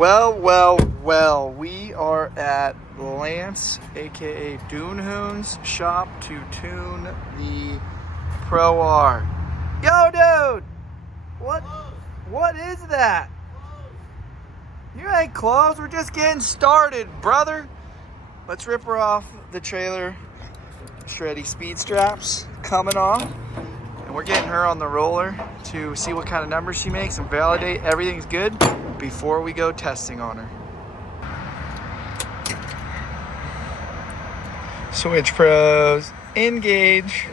Well, we are at Lance, aka DuneHoon's shop to tune the Pro R. Yo, dude! What is that? You ain't closed, we're just getting started, brother. Let's rip her off the trailer. Shreddy speed straps coming off. And we're getting her on the roller to see what kind of numbers she makes and validate everything's good before we go testing on her. Switch pros, engage.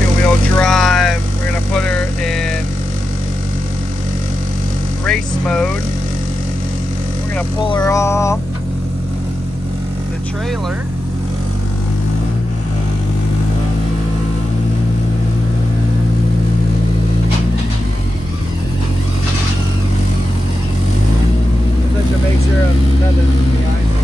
Two-wheel drive. We're gonna put her in race mode. We're gonna pull her off the trailer. To make sure nothing's behind me.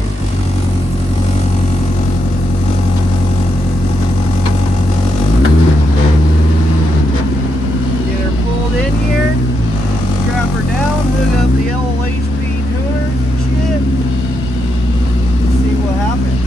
Get her pulled in here, strap her down, hook up the LHP tuner and shit. See what happens.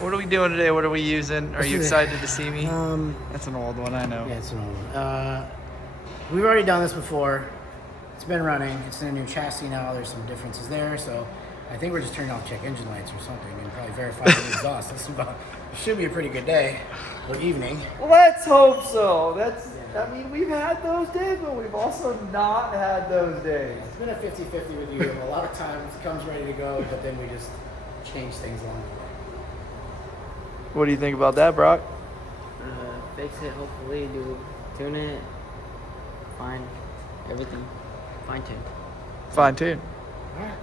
What are we doing today? What are we using? Are you excited to see me? That's an old one, I know. Yeah, it's an old one. We've already done this before. It's been running. It's in a new chassis now. There's some differences there. So I think we're just turning off check engine lights or something and probably verify the exhaust. It should be a pretty good day or evening. Let's hope so. I mean, we've had those days, but we've also not had those days. It's been a 50-50 with you. A lot of times it comes ready to go, but then we just change things along the way. What do you think about that, Brock? Fix it, hopefully, tune it, fine, everything, fine tune. Fine tune.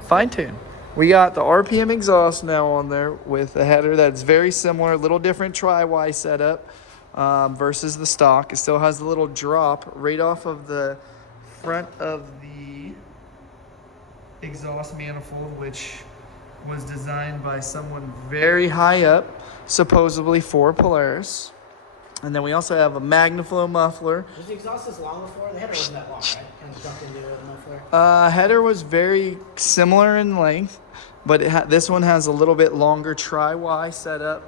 Fine tune. We got the RPM exhaust now on there with a header that's very similar, a little different tri-Y setup versus the stock. It still has a little drop right off of the front of the exhaust manifold, which was designed by someone very high up, supposedly for Polaris. And then we also have a MagnaFlow muffler. Was the exhaust this long before? The header wasn't that long, right? Kind of jumped into the muffler. Header was very similar in length, but this one has a little bit longer tri-Y setup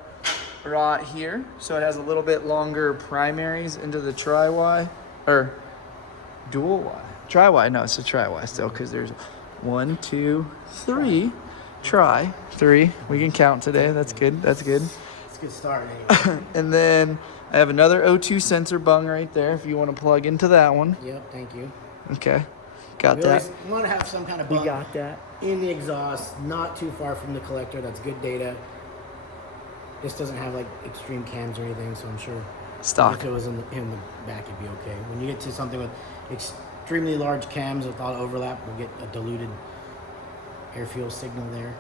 right here. So it has a little bit longer primaries into the tri-Y, or dual Y. Tri-Y, no, it's a tri-Y still, because there's 1, 2, 3. Try 3. We can count today. That's good. That's good. It's a good start anyway. And then I have another O2 sensor bung right there if you want to plug into that one. Yep, thank you. Okay. Got we that. We want to have some kind of We bung got that. in the exhaust, not too far from the collector. That's good data. This doesn't have like extreme cams or anything, so I'm sure Stock. if it was in the back, it'd be okay. When you get to something with extremely large cams with a lot of overlap, we'll get a diluted air fuel signal there.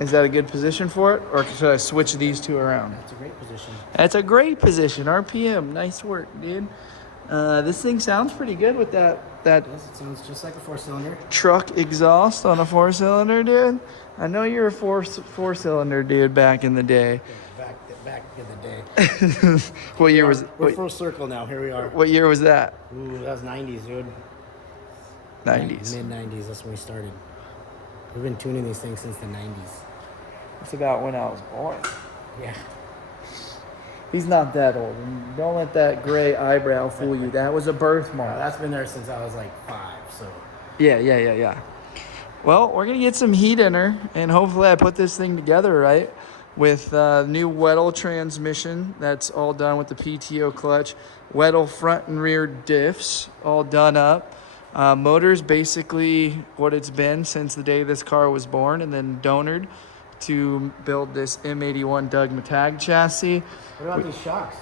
Is that a good position for it, or should I switch these two around? That's a great position. That's a great position. RPM. Nice work, dude. This thing sounds pretty good with that Yes, it sounds just like a 4-cylinder. truck exhaust on a 4-cylinder, dude. I know you're a four-cylinder dude back in the day. Back in the day. What year was? We're full circle now. Here we are. What year was that? Ooh, that was 90s, dude. 90s. Mid 90s. That's when we started. We've been tuning these things since the 90s. That's about when I was born. Yeah. He's not that old. And don't let that gray eyebrow fool you. That was a birthmark. That's been there since I was like 5. So. Yeah. Well, we're going to get some heat in her, and hopefully I put this thing together right with new Weddle transmission. That's all done with the PTO clutch. Weddle front and rear diffs, all done up. Motor's basically what it's been since the day this car was born, and then donored to build this M81 Doug Matag chassis. What about these shocks?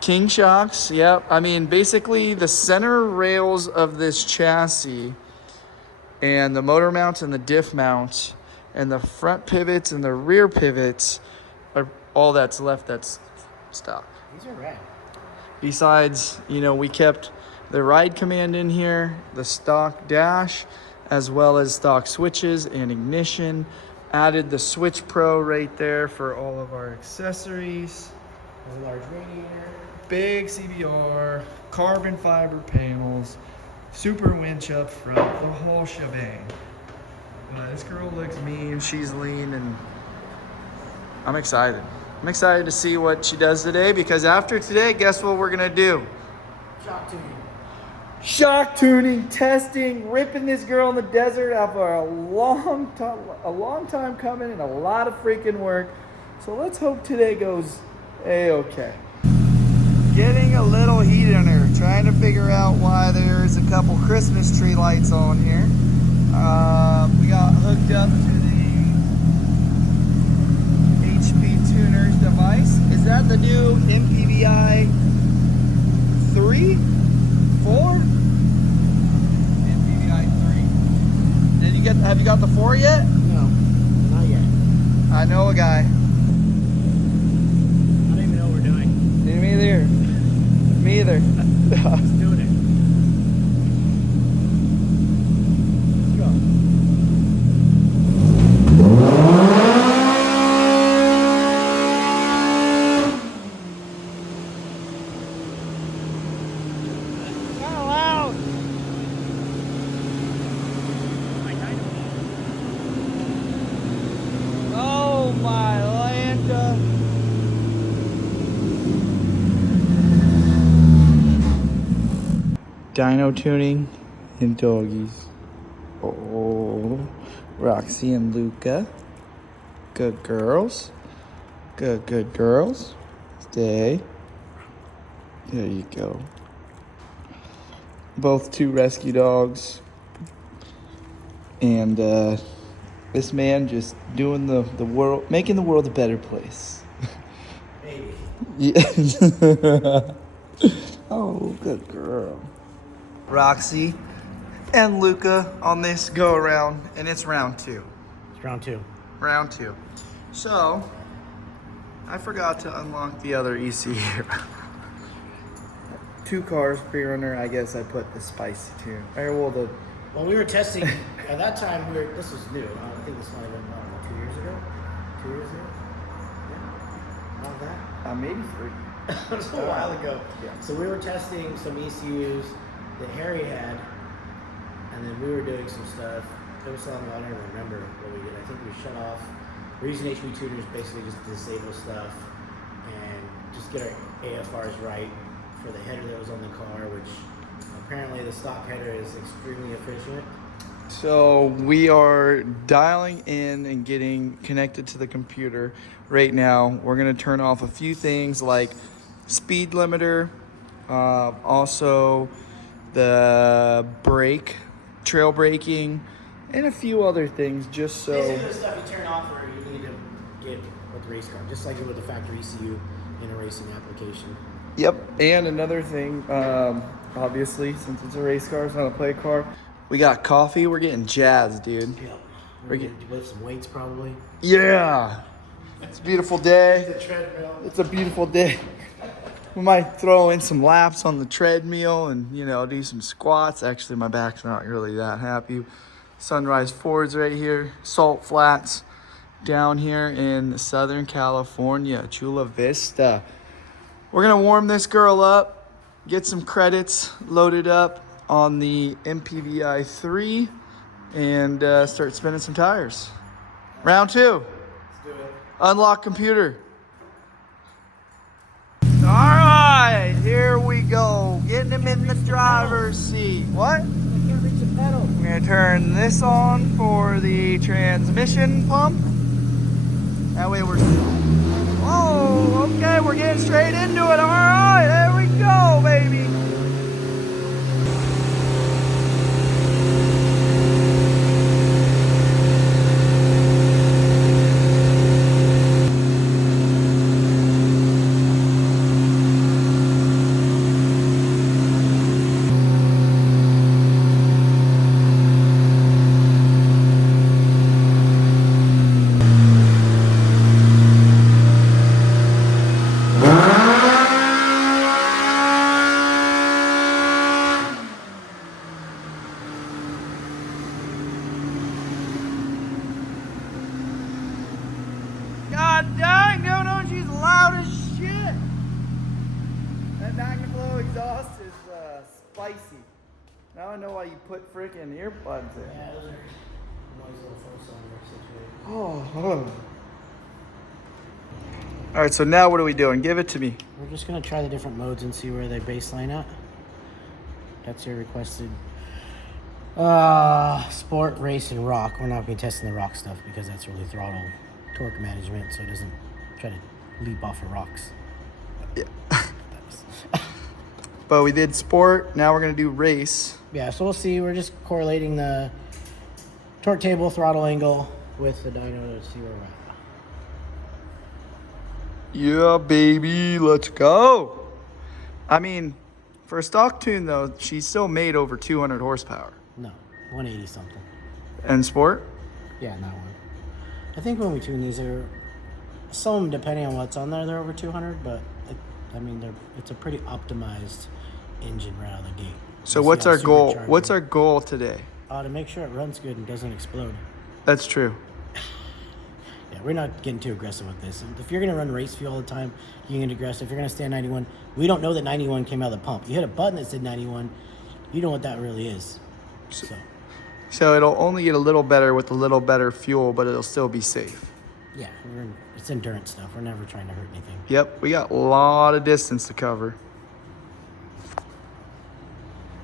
King shocks, yep. I mean, basically the center rails of this chassis And the motor mounts and the diff mounts and the front pivots and the rear pivots are all that's left that's stock. These are rad. Besides, you know, we kept the ride command in here, the stock dash, as well as stock switches and ignition. Added the Switch Pro right there for all of our accessories. There's a large radiator. Big CBR, carbon fiber panels, super winch up front, the whole shebang. But this girl looks mean, she's lean, and I'm excited. I'm excited to see what she does today, because after today, guess what we're gonna do? Shock tuning. Shock tuning, testing, ripping this girl in the desert after a long time coming and a lot of freaking work. So let's hope today goes A-okay. Getting a little heat in her, trying to figure out why there's a couple Christmas tree lights on here. We got hooked up to the HP Tuners device. Is that the new MPVI 3? 4? MPVI 3. Have you got the 4 yet? No, not yet. I know a guy. I don't even know what we're doing. Me either. Me either. Let's do it. Let's go. Oh my Lanta. Dyno tuning and doggies. Oh, Roxy and Luca. Good girls. Good girls. Stay. There you go. Both 2 rescue dogs. And this man just doing the world, making the world a better place. Maybe. Yeah. Oh, good girl. Roxy and Luca on this go around, and it's round 2. It's round 2. Round 2. So, I forgot to unlock the other ECU. 2 cars pre-runner, I guess I put the spicy tune. Well, we were testing, at that time, this was new. I think this might have been, 2 years ago? 2 years ago? Yeah. Not that? Maybe 3. It was a while ago. Yeah. So we were testing some ECUs that Harry had, and then we were doing some stuff. It was something I don't even remember what we did. I think we shut off. We're using HP tuners basically just to disable stuff and just get our AFRs right for the header that was on the car, which apparently the stock header is extremely efficient. So we are dialing in and getting connected to the computer right now. We're gonna turn off a few things like speed limiter, also the brake, trail braking, and a few other things just so. Basically the stuff you turn off or you need to get with the race car, just like with the factory ECU in a racing application. Yep, and another thing, obviously, since it's a race car, it's not a play car, we got coffee. We're getting jazzed, dude. Yep. We're going to lift some weights probably. Yeah. It's a beautiful day. The treadmill. It's a beautiful day. We might throw in some laps on the treadmill and, you know, do some squats. Actually, my back's not really that happy. Sunrise Fords right here. Salt Flats down here in Southern California. Chula Vista. We're going to warm this girl up. Get some credits loaded up on the MPVI 3 and start spinning some tires. Round 2. Let's do it. Unlock computer. All right, here we go. Getting him in the driver's seat. What? I can't reach the pedal. I'm gonna turn this on for the transmission pump. That way we're. Oh, okay, we're getting straight into it. All right, there we go, baby. God dang, no, she's loud as shit. That Magnaflow exhaust is spicy. Now I know why you put freaking earbuds in. Yeah, those are noise little four-cylinder situation. Oh. All right, so now what are we doing? Give it to me. We're just gonna try the different modes and see where they baseline at. That's your requested. Sport, race, and rock. We're not gonna be testing the rock stuff because that's really throttle torque management, so it doesn't try to leap off of rocks. Yeah. But we did sport. Now we're gonna do race. Yeah, so we'll see. We're just correlating the torque table, throttle angle with the dyno to see where we're at. Yeah, baby, let's go. I mean, for a stock tune though, she's still made over 200 horsepower. No, 180 something. And sport? Yeah, not one. I think when we tune these, are some depending on what's on there, they're over 200, but it's a pretty optimized engine right out of the gate. So You what's see how our goal? supercharged What's it- our goal today? To make sure it runs good and doesn't explode. That's true. Yeah, we're not getting too aggressive with this. If you're gonna run race fuel all the time, you can get aggressive. If you're gonna stay at 91, we don't know that 91 came out of the pump. You hit a button that said 91, you know what that really is. So it'll only get a little better with a little better fuel, but it'll still be safe. Yeah, it's endurance stuff. We're never trying to hurt anything. Yep, we got a lot of distance to cover.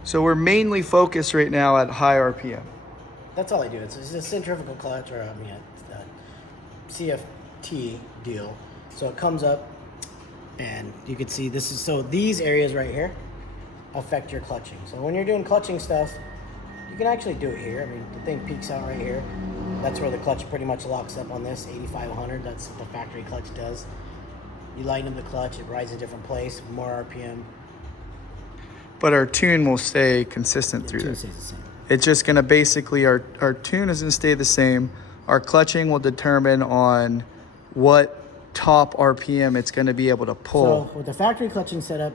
So we're mainly focused right now at high RPM. That's all I do. It's a centrifugal clutch, or a CFT deal. So it comes up, and you can see this is, so these areas right here affect your clutching. So when you're doing clutching stuff, you can actually do it here. I mean, the thing peaks out right here. That's where the clutch pretty much locks up on this 8500. That's what the factory clutch does. You lighten up the clutch, it rides a different place, more RPM. But our tune will stay consistent through Tune that. stays the same. It's just gonna basically, our tune is gonna stay the same. Our clutching will determine on what top RPM it's gonna be able to pull. So with the factory clutching setup,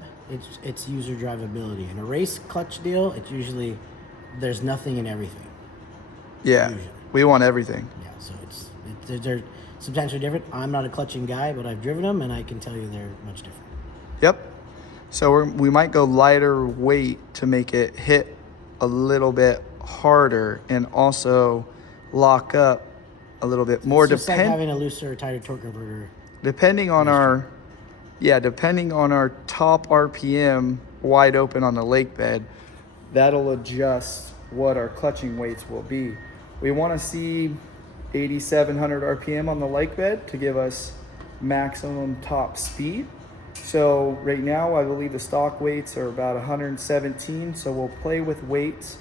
it's user drivability. In a race clutch deal, it's usually there's nothing and everything. Yeah, Usually. we want everything. Yeah, so they're substantially different. I'm not a clutching guy, but I've driven them, and I can tell you they're much different. Yep. So we might go lighter weight to make it hit a little bit harder and also lock up a little bit more. It's just like having a looser, tighter torque converter. Depending on our top RPM wide open on the lake bed, that'll adjust what our clutching weights will be. We want to see 8,700 RPM on the lake bed to give us maximum top speed. So right now, I believe the stock weights are about 117. So we'll play with weights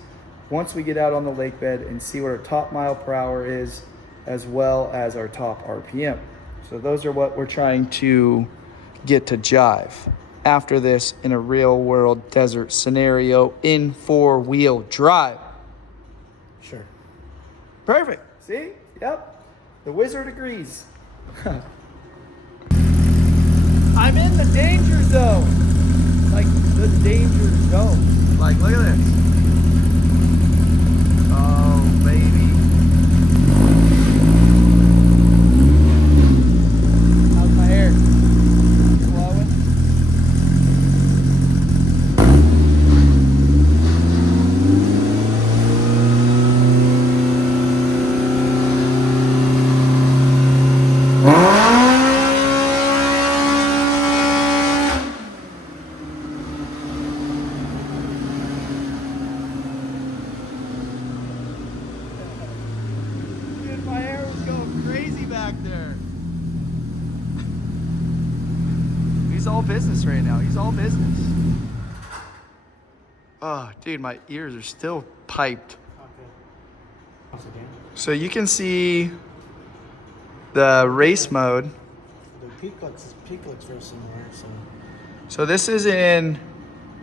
once we get out on the lake bed and see what our top mile per hour is, as well as our top RPM. So those are what we're trying to get to jive after this in a real world desert scenario in 4-wheel drive. Sure. Perfect. See? Yep. The wizard agrees. I'm in the danger zone. Like the danger zone. Like, look at this. Oh, baby. How's my hair? Flowing? Dude, my hair was going crazy back there. He's all business right now. He's all business. Oh, dude, my ears are still piped. Okay. Once again, So you can see the race mode. the peak looks very similar. So this is in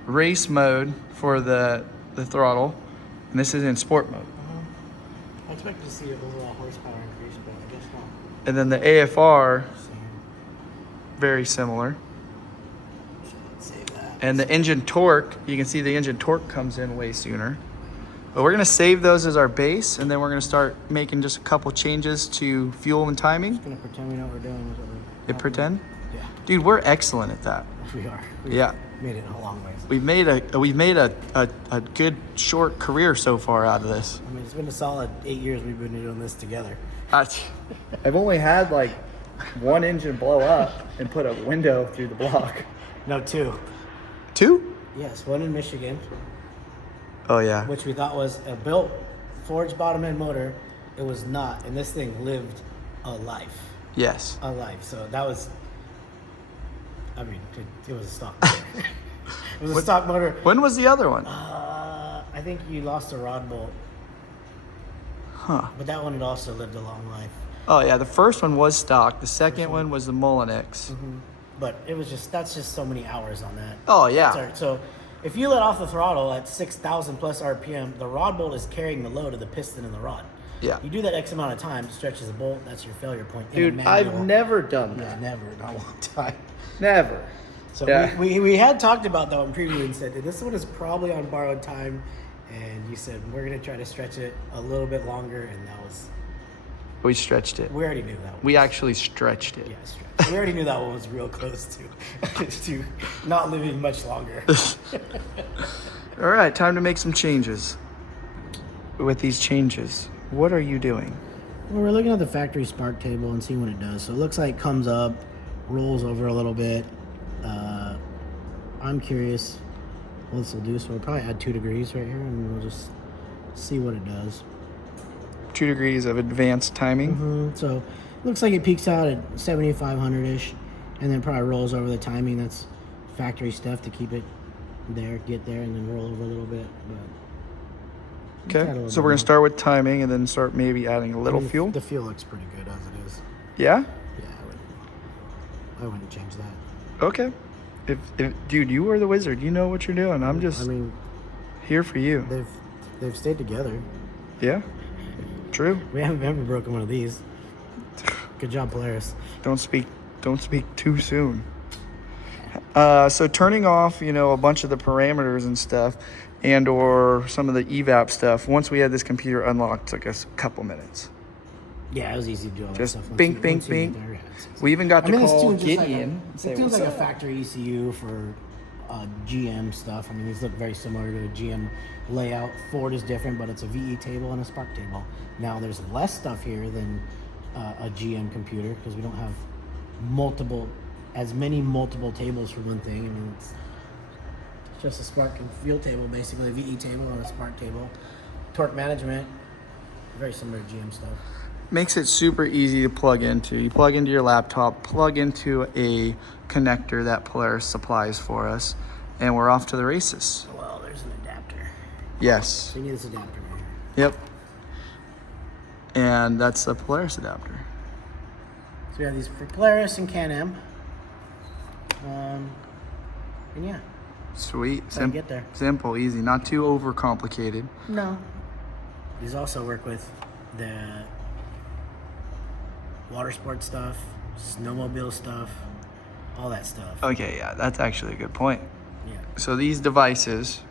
race mode for the throttle, and this is in sport mode. I expected to see an overall horsepower increase, but I guess not. And then the AFR, Same. very similar. So let's save that. And the engine torque, you can see the engine torque comes in way sooner. But we're gonna save those as our base, and then we're gonna start making just a couple changes to fuel and timing. Just gonna pretend we know what we're doing. Hit pretend? Yeah. Dude, we're excellent at that. We are. Yeah. Made it a long ways. We've made a good short career so far out of this. I mean, it's been a solid 8 years we've been doing this together. I've only had like one engine blow up and put a window through the block. No, 2. 2? Yes, one in Michigan, Oh yeah. which we thought was a built forged bottom end motor. It was not, and this thing lived a life. Yes. A life. So that was, I mean, it was a stock motor. It was a stock motor. When was the other one? I think you lost a rod bolt, Huh. but that one had also lived a long life. Oh yeah, the first one was stock. The second one was the Mullinix. But it was that's just so many hours on that. Oh yeah. Sorry. So if you let off the throttle at 6,000 plus RPM, the rod bolt is carrying the load of the piston and the rod. Yeah. You do that X amount of time, it stretches the bolt, that's your failure point. in a Dude, manual. I've never done Yeah, that. never, not a long time. Never. So Yeah. we had talked about that one previously and said, this one is probably on borrowed time. And you said, we're going to try to stretch it a little bit longer. And that was, We stretched it. we already knew that one. We actually stretched it. Yeah, stretch. We already knew that one was real close to not living much longer. All right, time to make some changes. With these changes, what are you doing? Well, we're looking at the factory spark table and seeing what it does. So it looks like it comes up, rolls over a little bit. I'm curious what this will do. So we'll probably add 2 degrees right here and we'll just see what it does. 2 degrees of advanced timing. So it looks like it peaks out at 7,500-ish and then probably rolls over the timing. That's factory stuff to keep it there, get there, and then roll over a little bit. But add a Okay, little so bit we're gonna more. start with timing and then start maybe adding a little I mean, fuel. The fuel looks pretty good as it is. Yeah? Yeah, I wouldn't change that. Okay. If dude, you are the wizard. You know what you're doing. I'm just I mean, here for you. they've stayed together. Yeah? True. We haven't broken one of these. Good job, Polaris. Don't speak too soon. So turning off, a bunch of the parameters and stuff and or some of the evap stuff, once we had this computer unlocked, took us a couple minutes. Yeah, it was easy to do all Just that stuff. bing, bing, bing. We even got to this call tune's just like Gideon and it say, tune's what's like a up? factory ECU for GM stuff. I mean, these look very similar to a GM layout. Ford is different, but it's a VE table and a spark table. Now, there's less stuff here than a GM computer because we don't have as many multiple tables for one thing. I mean, it's just a spark and fuel table, basically a VE table and a spark table. Torque management, very similar to GM stuff. Makes it super easy to plug into. You plug into your laptop, plug into a connector that Polaris supplies for us, and we're off to the races. Well, there's an adapter. Yes. So you need this adapter right here. Yep. And that's the Polaris adapter. So we have these for Polaris and Can-Am. And yeah. Sweet. How do you get there? Simple, easy, not too overcomplicated. No. These also work with the water sport stuff, snowmobile stuff, all that stuff. Okay, yeah, that's actually a good point. Yeah. So these devices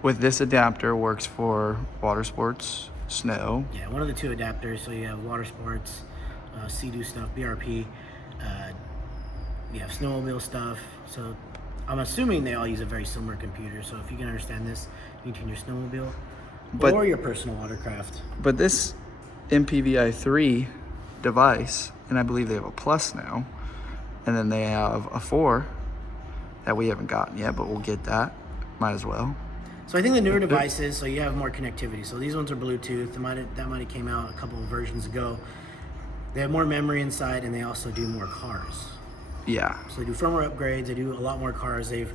with this adapter works for water sports, snow. Yeah, one of the 2 adapters. So you have water sports, Sea-Doo stuff, BRP. You have snowmobile stuff. So I'm assuming they all use a very similar computer. So if you can understand this, you can tune your snowmobile or your personal watercraft. But this MPVI 3 device, and I believe they have a Plus now, and then they have a 4 that we haven't gotten yet, but we'll get that. Might as well. So I think the newer devices, so you have more connectivity. So these ones are Bluetooth. That might have came out a couple of versions ago. They have more memory inside, and they also do more cars. Yeah. So they do firmware upgrades. They do a lot more cars. The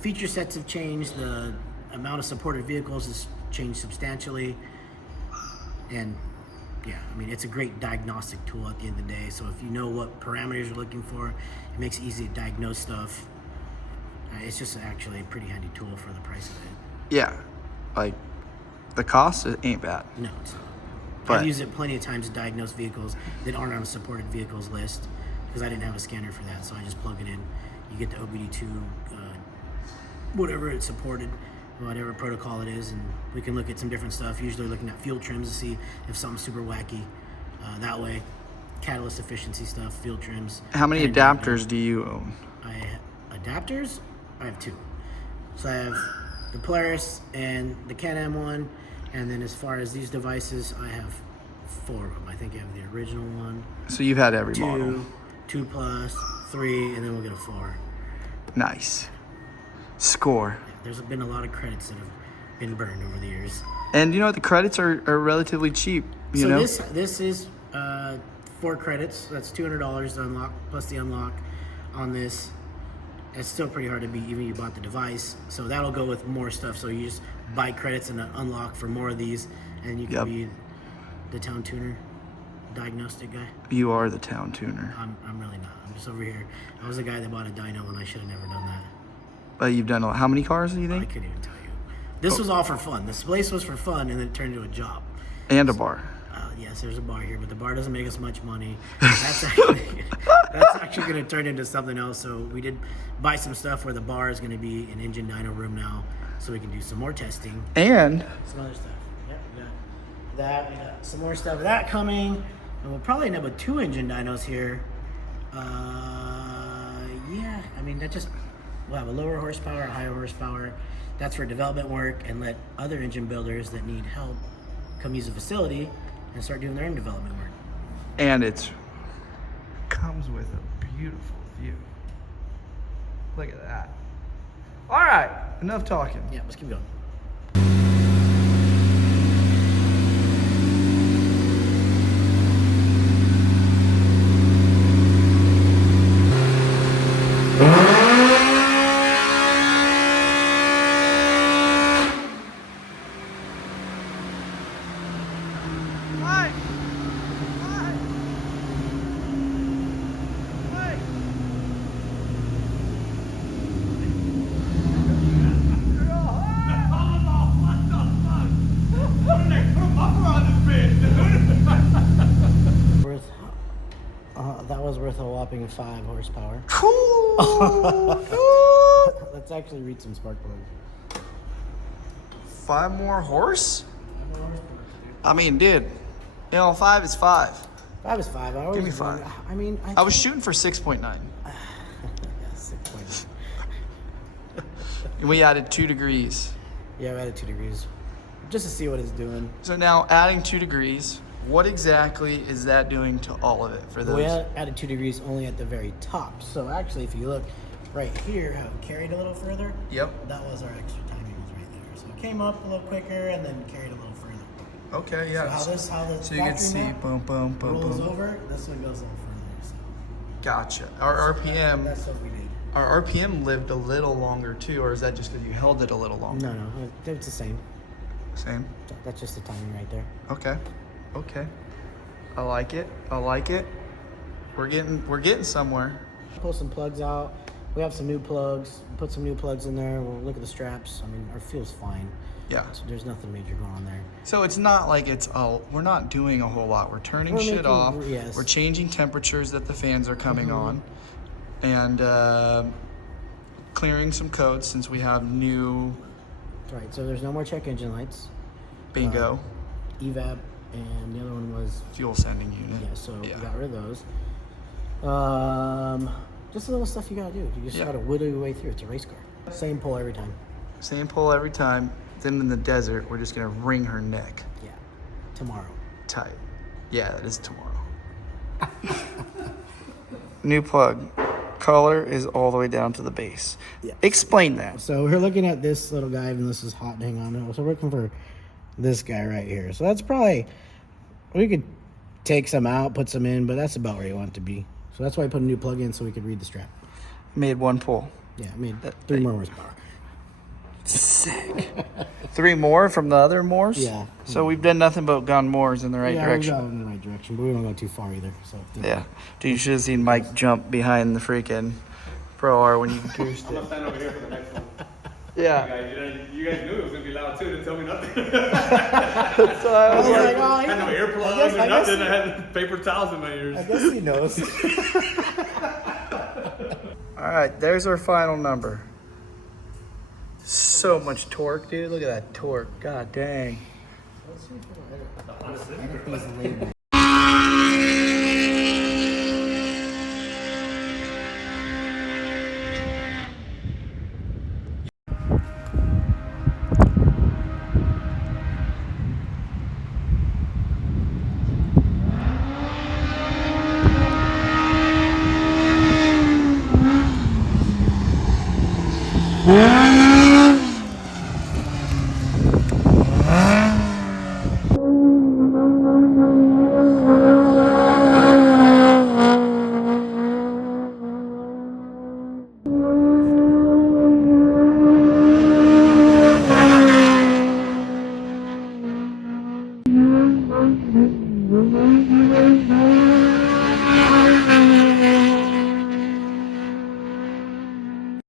feature sets have changed. The amount of supported vehicles has changed substantially. And yeah, I mean, it's a great diagnostic tool at the end of the day. So if you know what parameters you're looking for, it makes it easy to diagnose stuff. It's just actually a pretty handy tool for the price of it. Yeah. Like, the cost ain't bad. No, it's not. But I've used it plenty of times to diagnose vehicles that aren't on a supported vehicles list because I didn't have a scanner for that. So I just plug it in. You get the OBD2, whatever it's supported, whatever protocol it is, and we can look at some different stuff. Usually looking at fuel trims to see if something's super wacky. That way, catalyst efficiency stuff, fuel trims. How many adapters do you own? Adapters? I have 2. So I have the Polaris and the Can-Am one, and then as far as these devices, I have 4 of them. I think I have the original one. So you've had every model. 2 plus, 3, and then we'll get a 4. Nice. Score. There's been a lot of credits that have been burned over the years. And you know what? The credits are relatively cheap. You know? This is 4 credits. That's $200 to unlock, plus the unlock on this. It's still pretty hard to beat, even if you bought the device. So that'll go with more stuff. So you just buy credits and unlock for more of these, and you can be the town tuner, diagnostic guy. You are the town tuner. I'm really not. I'm just over here. I was the guy that bought a Dyno, and I should have never done that. But you've done how many cars do you think? I couldn't even tell you. This was all for fun. This place was for fun, and then it turned into a job. And a bar. Yes, there's a bar here, but the bar doesn't make us much money. That's actually going to turn into something else. So we did buy some stuff where the bar is going to be an engine dyno room now, so we can do some more testing. And some other stuff. Yep, we got that. We got some more stuff of that coming, and we'll probably end up with 2 engine dynos here. Yeah, I mean we'll have a lower horsepower, a higher horsepower. That's for development work, and let other engine builders that need help come use the facility and start doing their own development work. And comes with a beautiful view. Look at that. All right, enough talking. Yeah, let's keep going. That was worth a whopping 5 horsepower. Let's actually read some spark plugs. 5 more horse? I mean, dude, you know, 5 is 5. 5 is 5. Give me 5. I mean, I was shooting for 6.9. Yeah, 6.9. And we added 2 degrees. Yeah, we added 2 degrees. Just to see what it's doing. So now adding 2 degrees, what exactly is that doing to all of it for those? We added 2 degrees only at the very top. So actually, if you look right here, how it carried a little further. Yep. That was our extra timing was right there. So it came up a little quicker and then carried a little further. Okay, yeah. So so you can see, boom, boom, boom, rolls boom. over, this one goes a little further. So. Gotcha. Our RPM. That's what we did. Our RPM lived a little longer too, or is that just because you held it a little longer? No, it's the same. Same. That's just the timing right there. Okay. Okay. I like it. I like it. We're getting somewhere. Pull some plugs out. We have some new plugs. Put some new plugs in there. We'll look at the straps. I mean, our fuel's fine. Yeah. So there's nothing major going on there. So it's not like we're not doing a whole lot. We're turning shit off. Yes. We're changing temperatures that the fans are coming on, and clearing some codes since we have new. Right. So there's no more check engine lights. Bingo. Evap, and the other one was Fuel sending unit. yeah. So we got rid of those. Just a little stuff you gotta do. You just gotta whittle your way through. It's a race car. Same pull every time. Same pull every time. Then in the desert, we're just gonna wring her neck. Yeah. Tomorrow. Tight. Yeah, that is tomorrow. New plug. Color is all the way down to the base. Yeah. Explain that. So we're looking at this little guy, and this is hot. Hang on. So we're looking for this guy right here. So that's probably, we could take some out, put some in, but that's about where you want it to be. So that's why I put a new plug in so we could read the strap. Made one pull. Yeah, I made 3 more horsepower. Sick. 3 more from the other Moors? Yeah. So we've done nothing but gone Moors in the right direction. Yeah, we got in the right direction, but we don't go too far either. So Yeah. Dude, you should have seen Mike jump behind the freaking Pro R when you goosed I'm it. gonna stand over here for the next one. Yeah. You guys knew it was gonna be loud too. Didn't tell me nothing. So I was like, I had no earplugs or nothing. I had paper towels in my ears. I guess he knows. all right, there's our final number. so much torque, dude. Look at that torque. God dang. Let's see if it'll edit. Edit these labels.